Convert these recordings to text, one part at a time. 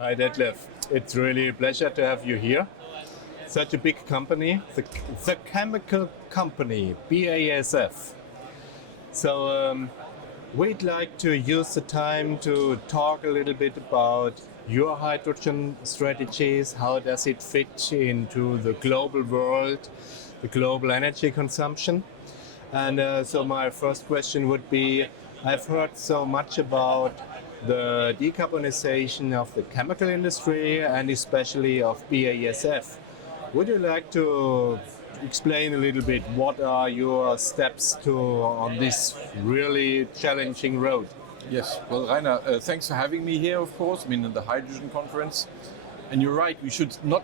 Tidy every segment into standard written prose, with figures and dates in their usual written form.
Hi Detlef, it's really a pleasure to have you here. Such a big company, the chemical company, BASF. So we'd like to use the time to talk a little bit about your hydrogen strategies. How does it fit into the global world, the global energy consumption? And so my first question would be, I've heard so much about the decarbonization of the chemical industry and especially of BASF. Would you like to explain a little bit what are your steps on this really challenging road? Yes, well, Rainer, thanks for having me here, of course, at the hydrogen conference. And you're right, we should not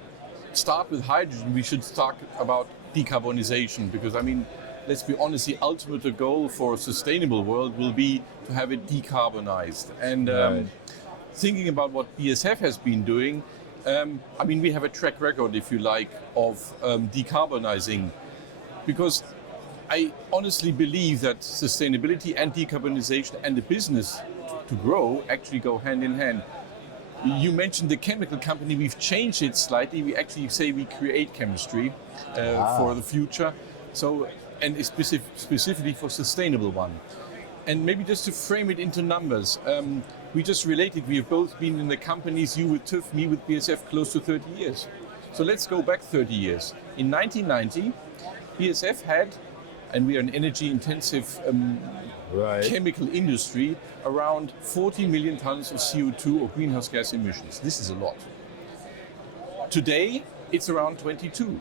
start with hydrogen, we should talk about decarbonization, because, let's be honest, the ultimate goal for a sustainable world will be to have it decarbonized. And thinking about what BASF has been doing, we have a track record, if you like, of decarbonizing, because I honestly believe that sustainability and decarbonization and the business to grow actually go hand in hand. You mentioned the chemical company, we've changed it slightly. We actually say we create chemistry for the future, and specifically for sustainable one. And maybe just to frame it into numbers, we just related, we have both been in the companies, you with TÜV, me with BASF, close to 30 years. So let's go back 30 years. In 1990, BASF had, and we are an energy intensive chemical industry, around 40 million tons of CO2 or greenhouse gas emissions. This is a lot. Today, it's around 22.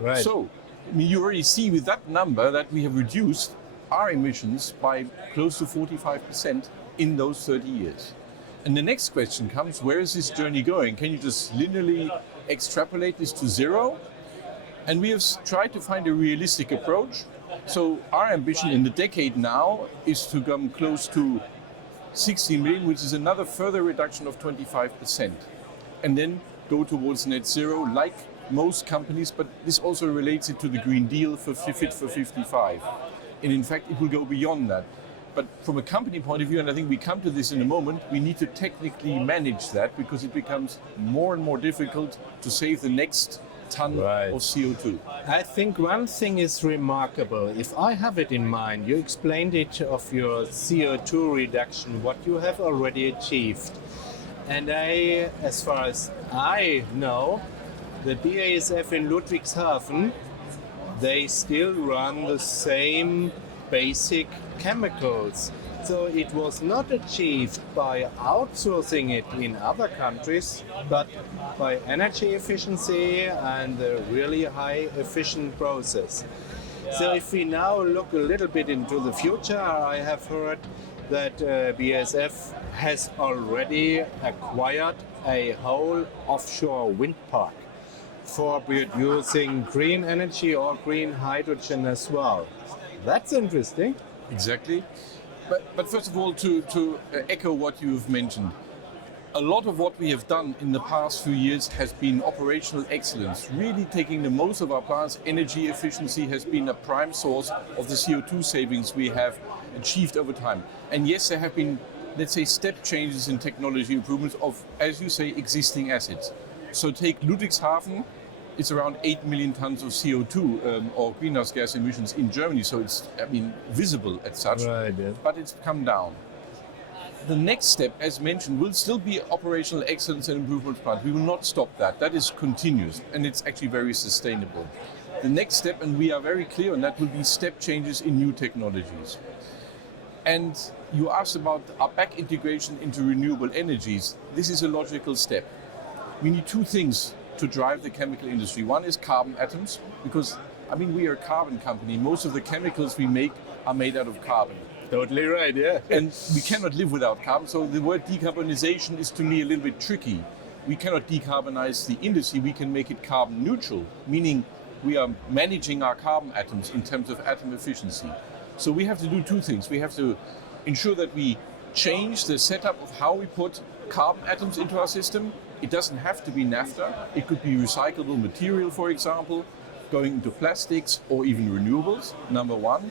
Right. So, you already see with that number that we have reduced our emissions by close to 45% in those 30 years. And the next question comes, where is this journey going? Can you just linearly extrapolate this to zero? And we have tried to find a realistic approach. So our ambition in the decade now is to come close to 60 million, which is another further reduction of 25%. And then go towards net zero like most companies, but this also relates it to the Green Deal for Fit for 55. And in fact, it will go beyond that. But from a company point of view, and I think we come to this in a moment, we need to technically manage that because it becomes more and more difficult to save the next ton of CO2. I think one thing is remarkable. If I have it in mind, you explained it of your CO2 reduction, what you have already achieved. And as far as I know, the BASF in Ludwigshafen, they still run the same basic chemicals. So it was not achieved by outsourcing it in other countries, but by energy efficiency and a really high efficient process. So if we now look a little bit into the future, I have heard that BASF has already acquired a whole offshore wind park for producing green energy or green hydrogen as well. That's interesting. Exactly. But first of all, to echo what you've mentioned, a lot of what we have done in the past few years has been operational excellence, really taking the most of our plants. Energy efficiency has been a prime source of the CO2 savings we have achieved over time. And yes, there have been, let's say, step changes in technology improvements of, as you say, existing assets. So take Ludwigshafen, it's around 8 million tons of CO2 or greenhouse gas emissions in Germany. So it's, visible as such, but it's come down. The next step, as mentioned, will still be operational excellence and improvement plans. We will not stop that. That is continuous and it's actually very sustainable. The next step, and we are very clear on that, will be step changes in new technologies. And you asked about our back integration into renewable energies. This is a logical step. We need two things to drive the chemical industry. One is carbon atoms, because we are a carbon company. Most of the chemicals we make are made out of carbon. Totally right, yeah. And we cannot live without carbon, so the word decarbonization is to me a little bit tricky. We cannot decarbonize the industry, we can make it carbon neutral, meaning we are managing our carbon atoms in terms of atom efficiency. So we have to do two things. We have to ensure that we change the setup of how we put carbon atoms into our system. It doesn't have to be naphtha. It could be recyclable material, for example, going into plastics or even renewables, number one.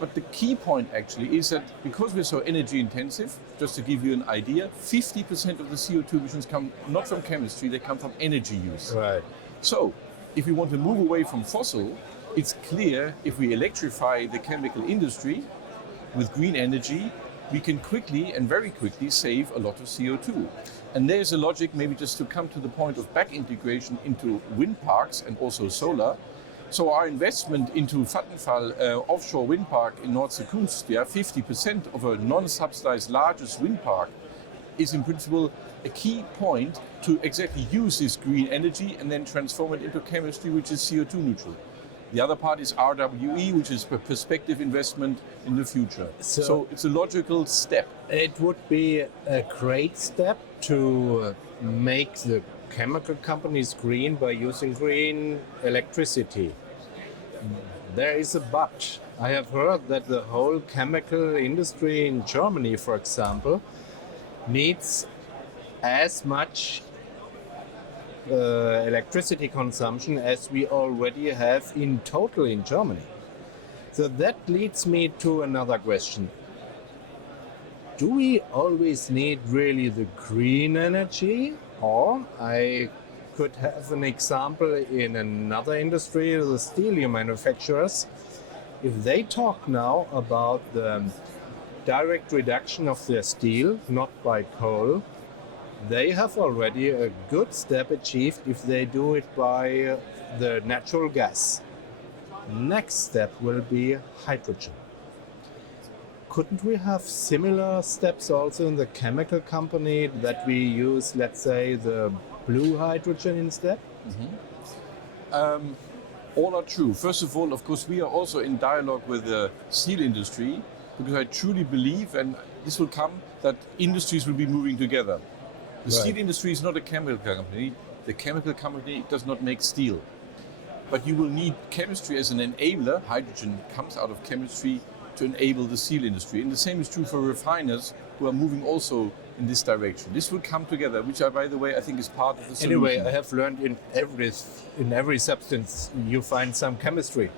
But the key point actually is that because we're so energy intensive, just to give you an idea, 50% of the CO2 emissions come not from chemistry, they come from energy use. Right. So if we want to move away from fossil, it's clear if we electrify the chemical industry with green energy, we can quickly and very quickly save a lot of CO2. And there's a logic, maybe just to come to the point of back integration into wind parks and also solar. So our investment into Vattenfall offshore wind park in Nordseekust, 50% of a non-subsidized largest wind park, is in principle a key point to exactly use this green energy and then transform it into chemistry which is CO2 neutral. The other part is RWE, which is a perspective investment in the future. So it's a logical step. It would be a great step to make the chemical companies green by using green electricity. There is a but. I have heard that the whole chemical industry in Germany, for example, needs as much electricity consumption as we already have in total in Germany. So that leads me to another question. Do we always need really the green energy? Or I could have an example in another industry, the steel manufacturers. If they talk now about the direct reduction of their steel, not by coal, they have already a good step achieved if they do it by the natural gas. Next step will be hydrogen. Couldn't we have similar steps also in the chemical company that we use, let's say, the blue hydrogen instead? All are true. First of all, of course, we are also in dialogue with the steel industry because I truly believe, and this will come, that industries will be moving together. The steel industry is not a chemical company. The chemical company does not make steel. But you will need chemistry as an enabler. Hydrogen comes out of chemistry to enable the steel industry. And the same is true for refiners who are moving also in this direction. This will come together, which, by the way, I think is part of the solution. Anyway, I have learned in every substance you find some chemistry.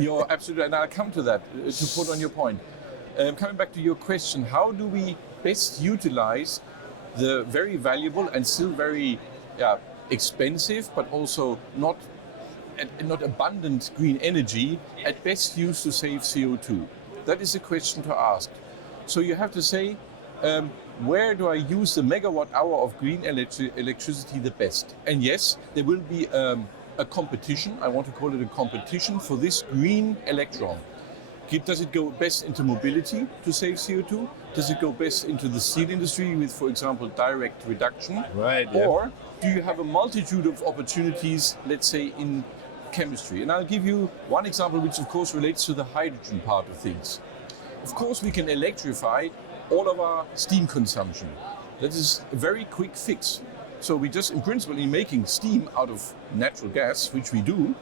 You're absolutely, and I'll come to that to put on your point. Coming back to your question, how do we best utilize the very valuable and still very expensive, but also not abundant green energy at best used to save CO2? That is a question to ask. So you have to say, where do I use the megawatt hour of green electricity the best? And yes, there will be a competition, I want to call it a competition for this green electron. Does it go best into mobility to save CO2? Does it go best into the steel industry with, for example, direct reduction? Right. Yeah. Or do you have a multitude of opportunities, let's say, in chemistry? And I'll give you one example which of course relates to the hydrogen part of things. Of course we can electrify all of our steam consumption. That is a very quick fix. So we just, in principle, in making steam out of natural gas, which we do,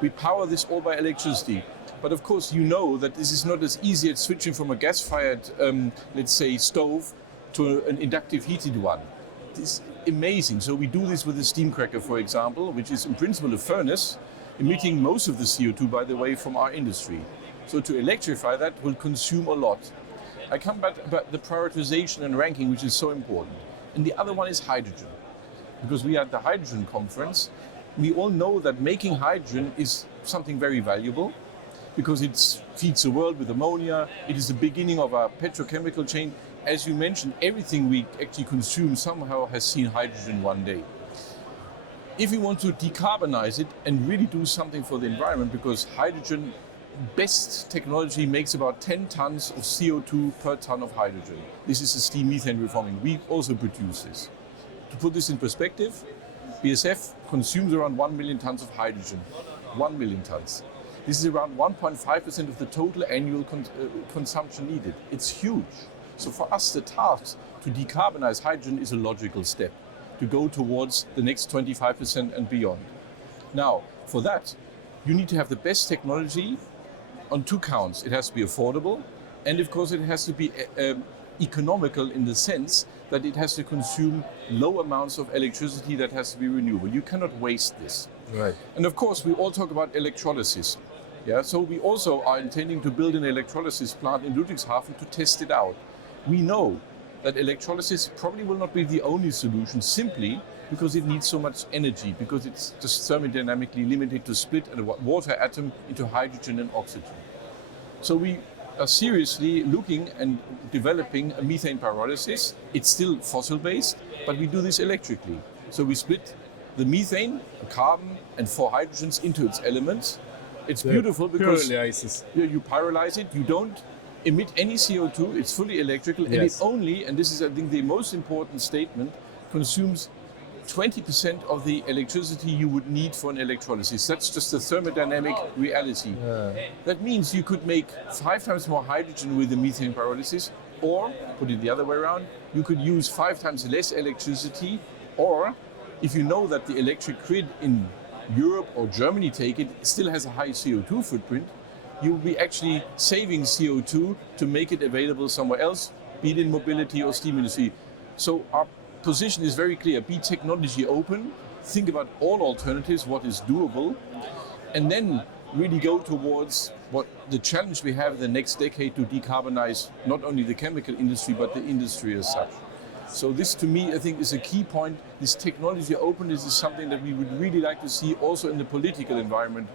we power this all by electricity. But of course you know that this is not as easy as switching from a gas-fired, let's say, stove to an inductive heated one. It's amazing. So we do this with a steam cracker, for example, which is in principle a furnace, emitting most of the CO2, by the way, from our industry. So to electrify that will consume a lot. I come back about the prioritization and ranking, which is so important. And the other one is hydrogen. Because we are at the hydrogen conference, we all know that making hydrogen is something very valuable because it feeds the world with ammonia. It is the beginning of our petrochemical chain. As you mentioned, everything we actually consume somehow has seen hydrogen one day. If we want to decarbonize it and really do something for the environment, because hydrogen, best technology makes about 10 tons of CO2 per ton of hydrogen. This is a steam methane reforming. We also produce this. To put this in perspective, BASF consumes around 1 million tons of hydrogen. 1 million tons. This is around 1.5% of the total annual consumption needed. It's huge. So for us, the task to decarbonize hydrogen is a logical step to go towards the next 25% and beyond. Now, for that, you need to have the best technology on two counts. It has to be affordable, and of course it has to be economical in the sense that it has to consume low amounts of electricity that has to be renewable. You cannot waste this. Right. And of course we all talk about electrolysis. Yeah, so we also are intending to build an electrolysis plant in Ludwigshafen to test it out. We know that electrolysis probably will not be the only solution simply because it needs so much energy, because it's just thermodynamically limited to split a water atom into hydrogen and oxygen. So we are seriously looking and developing a methane pyrolysis. It's still fossil-based, but we do this electrically. So we split the methane, carbon, and 4 hydrogens into its elements. It's beautiful because you pyrolyze it, you don't emit any CO2, it's fully electrical, and it only, and this is I think the most important statement, consumes 20% of the electricity you would need for an electrolysis. That's just the thermodynamic reality. That means you could make 5 times more hydrogen with the methane pyrolysis, or, put it the other way around, you could use 5 times less electricity, or if you know that the electric grid in Europe or Germany still has a high CO2 footprint, you will be actually saving CO2 to make it available somewhere else, be it in mobility or steam industry. So our position is very clear: be technology open, think about all alternatives, what is doable, and then really go towards what the challenge we have in the next decade to decarbonize not only the chemical industry but the industry as such. So this to me I think is a key point. This technology openness is something that we would really like to see also in the political environment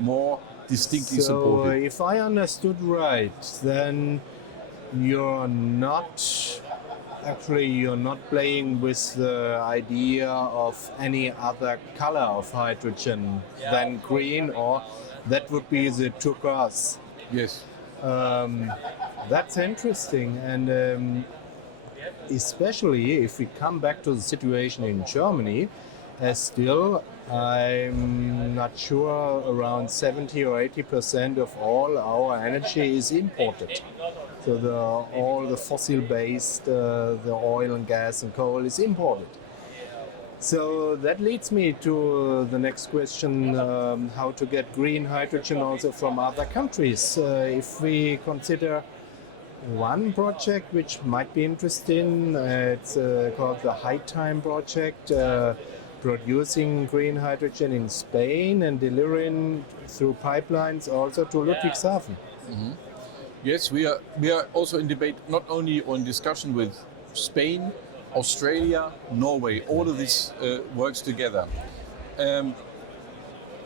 more distinctly supported. So if I understood right, then you're not playing with the idea of any other color of hydrogen than green, or that would be the turquoise. Yes. That's interesting, and especially if we come back to the situation in Germany, still I'm not sure, around 70 or 80% of all our energy is imported. So all the fossil-based, the oil and gas and coal is imported. So that leads me to the next question, how to get green hydrogen also from other countries. If we consider one project which might be interesting, it's called the High Time project, producing green hydrogen in Spain and delivering through pipelines also to Ludwigshafen. Mm-hmm. Yes, we are also in debate, not only on discussion with Spain, Australia, Norway. All of this works together. I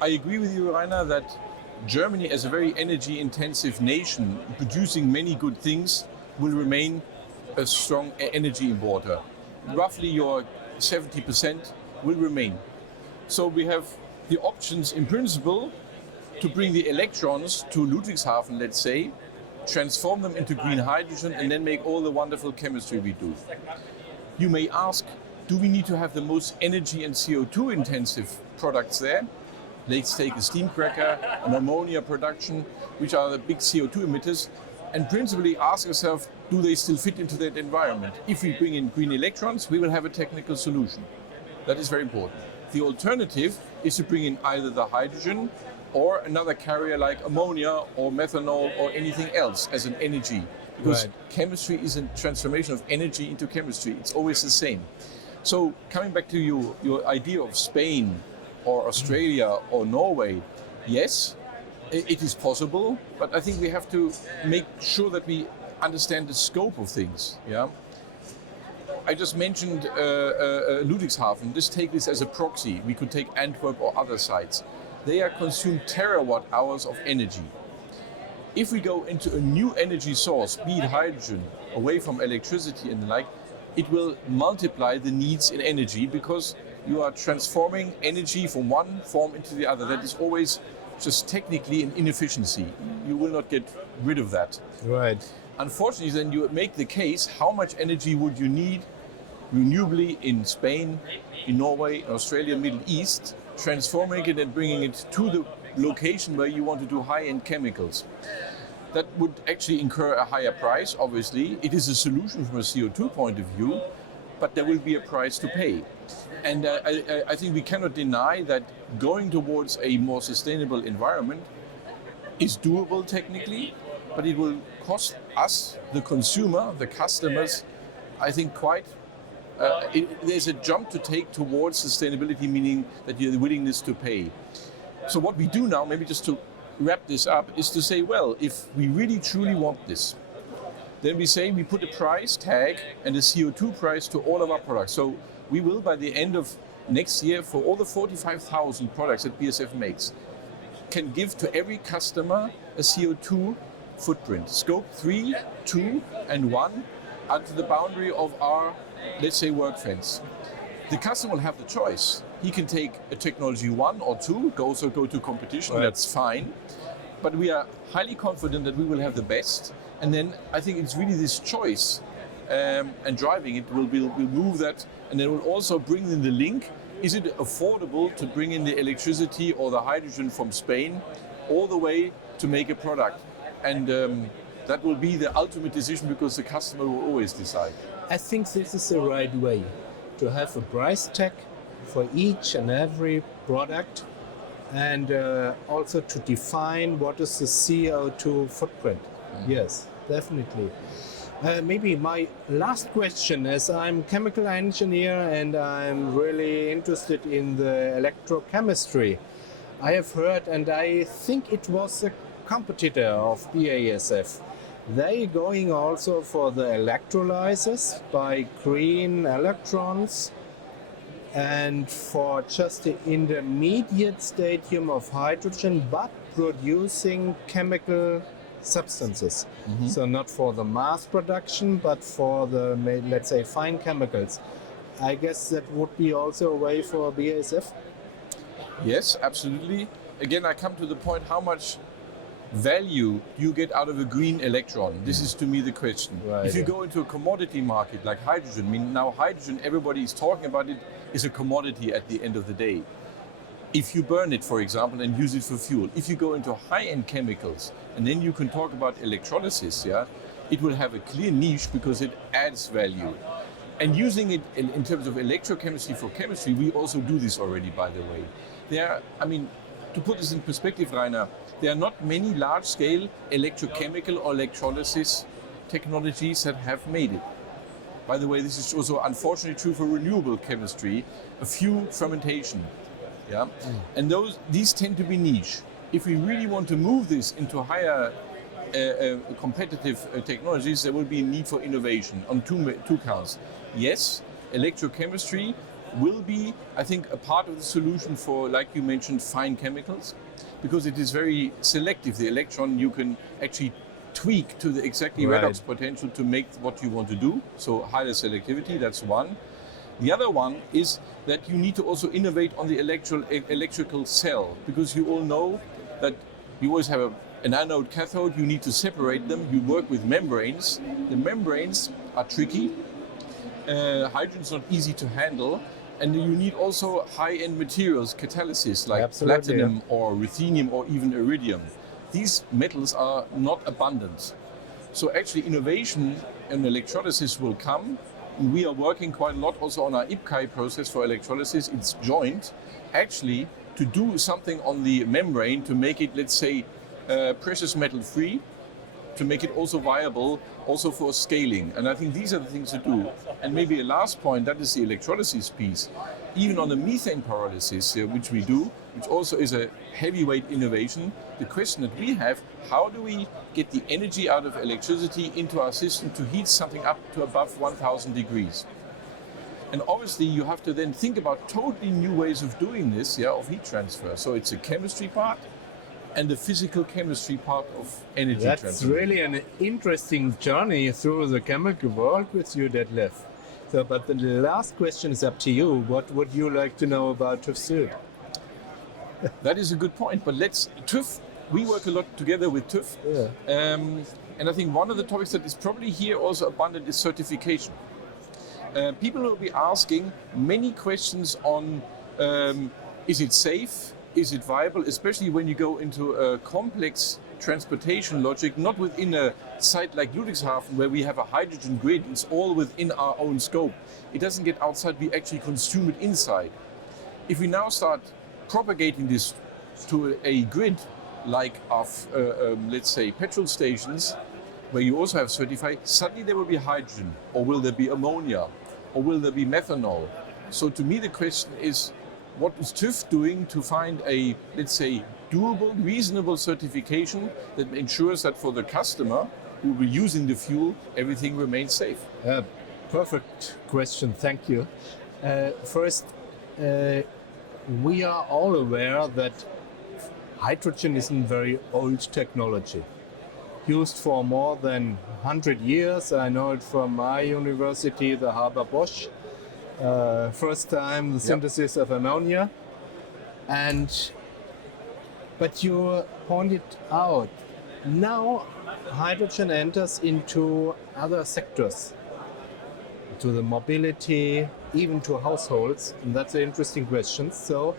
agree with you, Rainer, that Germany, as a very energy-intensive nation, producing many good things, will remain a strong energy importer. Roughly your 70% will remain. So we have the options, in principle, to bring the electrons to Ludwigshafen, let's say, transform them into green hydrogen, and then make all the wonderful chemistry we do. You may ask, do we need to have the most energy and CO2 intensive products there? Let's take a steam cracker, an ammonia production, which are the big CO2 emitters, and principally ask ourselves, do they still fit into that environment? If we bring in green electrons, we will have a technical solution. That is very important. The alternative is to bring in either the hydrogen or another carrier like ammonia or methanol or anything else as an energy. Because chemistry is a transformation of energy into chemistry. It's always the same. So coming back to your idea of Spain or Australia or Norway, yes, it is possible, but I think we have to make sure that we understand the scope of things. Yeah. I just mentioned Ludwigshafen. Just take this as a proxy. We could take Antwerp or other sites. They are consumed terawatt hours of energy. If we go into a new energy source, be it hydrogen, away from electricity and the like, it will multiply the needs in energy because you are transforming energy from one form into the other. That is always just technically an inefficiency. You will not get rid of that. Right. Unfortunately, then you make the case, how much energy would you need renewably in Spain, in Norway, in Australia, Middle East, transforming it and bringing it to the location where you want to do high-end chemicals. That would actually incur a higher price, obviously. It is a solution from a CO2 point of view, but there will be a price to pay. And I think we cannot deny that going towards a more sustainable environment is doable technically, but it will cost us, the consumer, the customers, I think quite there's a jump to take towards sustainability, meaning that you have the willingness to pay. So what we do now, maybe just to wrap this up is to say, well, if we really truly want this, then we say we put a price tag and a CO2 price to all of our products. So we will, by the end of next year, for all the 45,000 products that BASF makes, can give to every customer a CO2 footprint. Scope 3, 2 and 1 are to the boundary of our, let's say, work fence. The customer will have the choice. He can take a technology 1 or 2, go to competition, Right. That's fine. But we are highly confident that we will have the best. And then I think it's really this choice and driving it will move that. And then will also bring in the link. Is it affordable to bring in the electricity or the hydrogen from Spain all the way to make a product? And that will be the ultimate decision, because the customer will always decide. I think this is the right way to have a price tag for each and every product, and also to define what is the CO2 footprint. Yes, definitely. Maybe my last question, as I'm chemical engineer and I'm really interested in the electrochemistry. I have heard, and I think it was a competitor of BASF. They going also for the electrolysis by green electrons and for just the intermediate stadium of hydrogen, but producing chemical substances. So not for the mass production, but for the, let's say, fine chemicals. I guess that would be also a way for BASF. Yes, absolutely. Again, I come to the point, how much value you get out of a green electron. This is to me the question. Right, if you yeah. go into a commodity market like hydrogen, I mean, now hydrogen, everybody is talking about it, is a commodity at the end of the day. If you burn it, for example, and use it for fuel, if you go into high-end chemicals, and then you can talk about electrolysis, it will have a clear niche because it adds value. And using it in terms of electrochemistry for chemistry, we also do this already, by the way. To put this in perspective, Rainer, there are not many large-scale electrochemical or electrolysis technologies that have made it. By the way, this is also unfortunately true for renewable chemistry, a few fermentation. And these tend to be niche. If we really want to move this into higher competitive technologies, there will be a need for innovation on two counts. Yes, electrochemistry will be, I think, a part of the solution for, like you mentioned, fine chemicals, because it is very selective. The electron you can actually tweak to the exactly redox potential to make what you want to do. So higher selectivity, that's one. The other one is that you need to also innovate on the electrical cell, because you all know that you always have an anode cathode, you need to separate them, you work with membranes. The membranes are tricky, hydrogen is not easy to handle, and you need also high-end materials, catalysis, like platinum or ruthenium or even iridium. These metals are not abundant. So actually innovation in electrolysis will come. We are working quite a lot also on our IPCAI process for electrolysis. It's joint, actually, to do something on the membrane to make it, let's say, precious metal free, to make it also viable, also for scaling. And I think these are the things to do. And maybe a last point, that is the electrolysis piece. Even on the methane pyrolysis, which we do, which also is a heavyweight innovation, the question that we have, how do we get the energy out of electricity into our system to heat something up to above 1000 degrees? And obviously you have to then think about totally new ways of doing this, of heat transfer. So it's a chemistry part and the physical chemistry part of energy transfer. That's really an interesting journey through the chemical world with you, Detlef. So, but the last question is up to you. What would you like to know about TÜV SÜD? That is a good point, but TÜV, we work a lot together with TÜV. And I think one of the topics that is probably here also abundant is certification. People will be asking many questions on, is it safe? Is it viable? Especially when you go into a complex transportation logic, not within a site like Ludwigshafen where we have a hydrogen grid, it's all within our own scope. It doesn't get outside, we actually consume it inside. If we now start propagating this to a grid like of, let's say, petrol stations, where you also have certified, suddenly there will be hydrogen, or will there be ammonia, or will there be methanol? So to me the question is, what is TÜV doing to find a, let's say, doable, reasonable certification that ensures that for the customer who will be using the fuel, everything remains safe? Perfect question, thank you. First, we are all aware that hydrogen is a very old technology, used for more than 100 years. I know it from my university, the Haber-Bosch. First time the synthesis of ammonia. But you pointed out, now hydrogen enters into other sectors, to the mobility, even to households, and that's an interesting question. So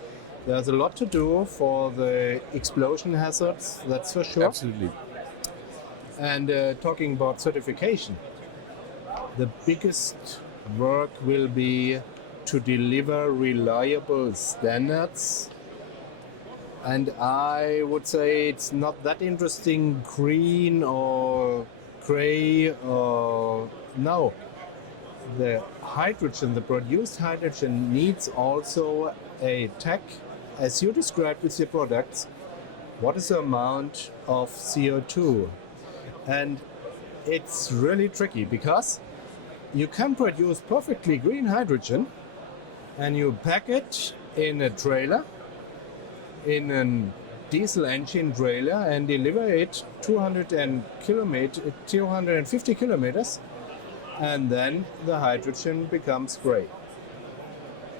there's a lot to do for the explosion hazards, that's for sure. Absolutely. And talking about certification, the biggest work will be to deliver reliable standards. And I would say it's not that interesting green or gray or no. The hydrogen, the produced hydrogen needs also a tag, as you described with your products. What is the amount of CO2? And it's really tricky because you can produce perfectly green hydrogen and you pack it in a trailer, in a diesel engine trailer, and deliver it 250 kilometers, and then the hydrogen becomes gray.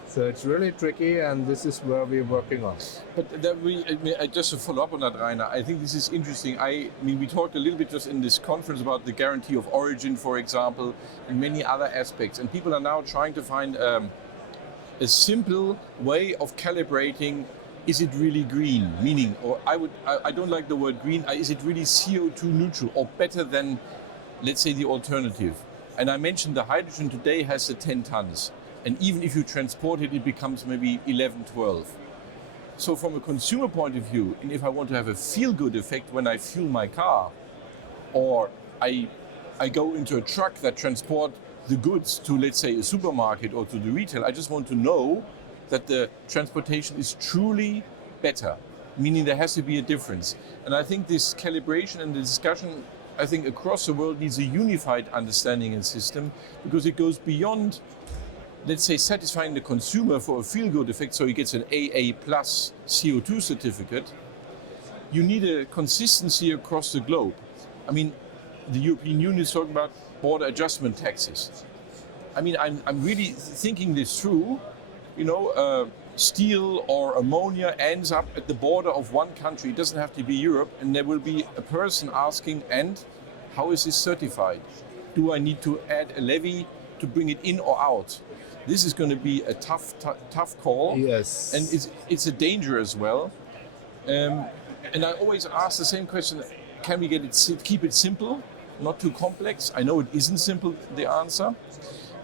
So it's really tricky, and this is where we're working on. But that just to follow up on that, Rainer, I think this is interesting. I mean, we talked a little bit just in this conference about the guarantee of origin, for example, and many other aspects. And people are now trying to find a simple way of calibrating. Is it really green? Meaning, or I don't like the word green. Is it really CO2 neutral or better than, let's say, the alternative? And I mentioned the hydrogen today has the 10 tons. And even if you transport it, it becomes maybe 11, 12. So from a consumer point of view, and if I want to have a feel-good effect when I fuel my car, or I go into a truck that transport the goods to, let's say, a supermarket or to the retail, I just want to know that the transportation is truly better, meaning there has to be a difference. And I think this calibration and the discussion, I think across the world needs a unified understanding and system, because it goes beyond, let's say, satisfying the consumer for a feel-good effect, so he gets an AA plus CO2 certificate. You need a consistency across the globe. I mean, the European Union is talking about border adjustment taxes. I mean, I'm really thinking this through. You know, steel or ammonia ends up at the border of one country. It doesn't have to be Europe, and there will be a person asking, and how is this certified? Do I need to add a levy to bring it in or out? This is going to be a tough call. Yes. And it's a danger as well. And I always ask the same question: can we keep it simple, not too complex? I know it isn't simple, the answer,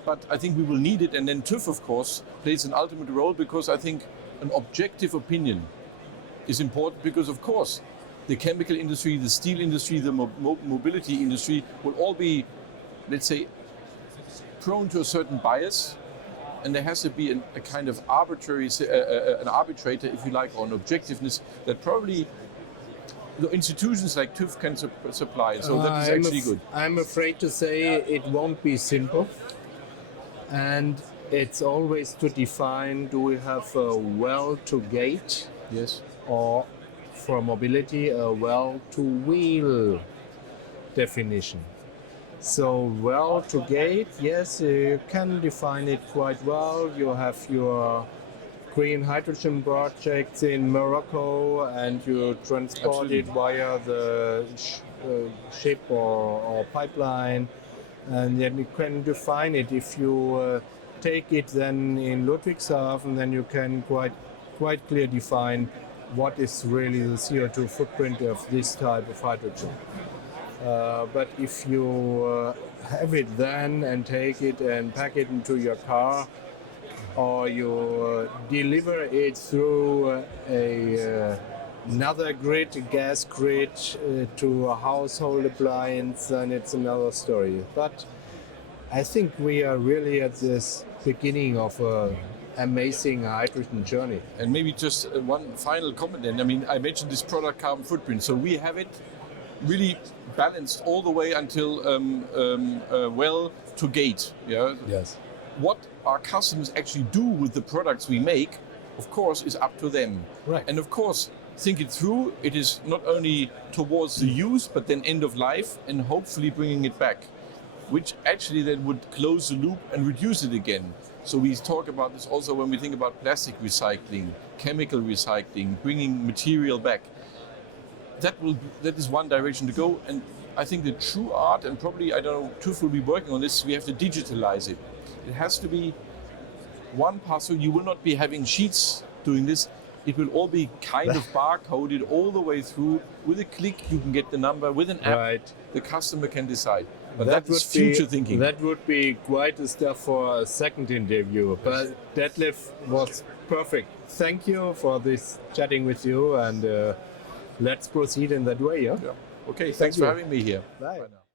but I think we will need it. And then TÜV, of course, plays an ultimate role, because I think an objective opinion is important, because, of course, the chemical industry, the steel industry, the mobility industry will all be, let's say, prone to a certain bias. And there has to be a kind of arbitrary, an arbitrator, if you like, or an objectiveness that probably the institutions like TÜV can supply. So that is actually good. I'm afraid to say it won't be simple. And it's always to define, do we have a well-to-gate? Yes. Or for mobility, a well-to-wheel definition. So well-to-gate, yes, you can define it quite well. You have your green hydrogen projects in Morocco, and you transport Absolutely. it via the ship or pipeline. And then you can define it. If you take it then in Ludwigshafen, then you can quite clearly define what is really the CO2 footprint of this type of hydrogen. But if you have it then and take it and pack it into your car, or you deliver it through another grid, a gas grid, to a household appliance, then it's another story. But I think we are really at this beginning of a amazing hydrogen journey. And maybe just one final comment then. I mean, I mentioned this product carbon footprint. So we have it really balanced all the way until well to gate. Yeah. Yes. What our customers actually do with the products we make, of course, is up to them. Right. And of course, think it through. It is not only towards the use, but then end of life and hopefully bringing it back, which actually then would close the loop and reduce it again. So we talk about this also when we think about plastic recycling, chemical recycling, bringing material back. That is one direction to go. And I think the true art, and probably, I don't know, TÜV will be working on this, we have to digitalize it. It has to be one parcel. You will not be having sheets doing this. It will all be kind of barcoded all the way through. With a click, you can get the number. With an app, Right. the customer can decide. But That that is would future be, thinking. That would be quite a stuff for a second interview. But Detlef was perfect. Thank you for this chatting with you, and let's proceed in that way. Yeah. Okay, thanks for you. having me here. Bye. Bye now.